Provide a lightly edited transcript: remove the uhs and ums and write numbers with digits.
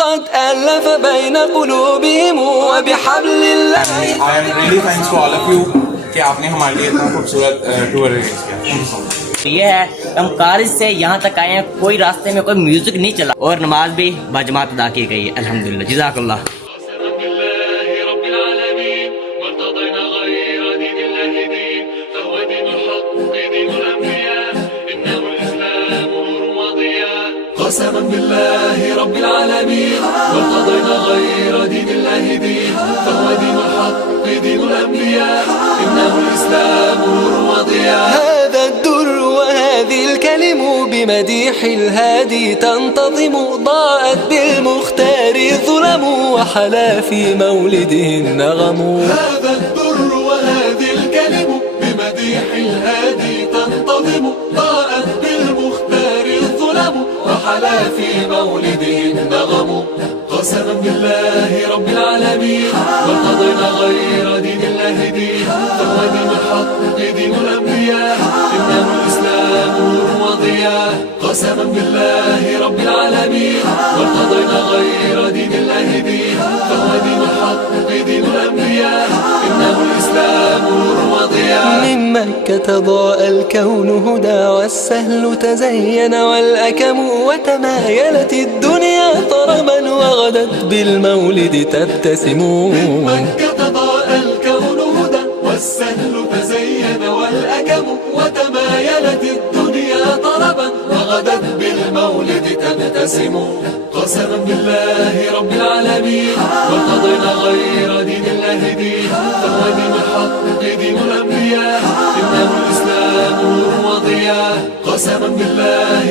قد ألف بين قلوبهم وبحبل الله. I am really thanks to all of you कि आपने हमारे लिए इतना खूबसूरत टूर अरेंज किया। Thank you so much. ये है हम कॉलेज से यहाँ तक आए हैं, कोई रास्ते में कोई म्यूजिक नहीं चला और नमाज भी बाजमात अदा की गई है अल्हम्दुलिल्लाह। जज़ाकल्लाह। قسما بالله رب العالمين وارتضينا غير دين الله دين، فهو دين الحق دين الأنبياء، إنه الإسلام نور وضياء. هذا الدر وهذه الكلم بمديح الهادي تنتظم، ضاءت بالمختار الظلم وحلا في مولده النغم. هذا الدر وهذه الكلم بمديح الهادي تنتظم، ضاءت بالمختار الظلم وحلا في مولده النغم. قسما بالله رب العالمين وارتضينا غير دين الله دين، فهو دين الحق دين الأنبياء، إنه الإسلام نور وضياء. قسما بالله رب العالمين وارتضينا غير دين الله دين، فهو دين الحق دين الأنبياء، إنه الإسلام نور وضياء. من مكة ضاء الكون هدى والسهل تزين والأكم، وتمايلت الدنيا طربا وغدت بالمولد تبتسم. من مكة ضاء الكون هدى والسهل تزين والأكم، وتمايلت الدنيا طربا وغدت بالمولد تبتسم. قسما بالله رب العالمين وارتضينا غير دين الله دين، فهو دين الحق دين الأنبياء، إنه الإسلام نور وضياء. قسما بالله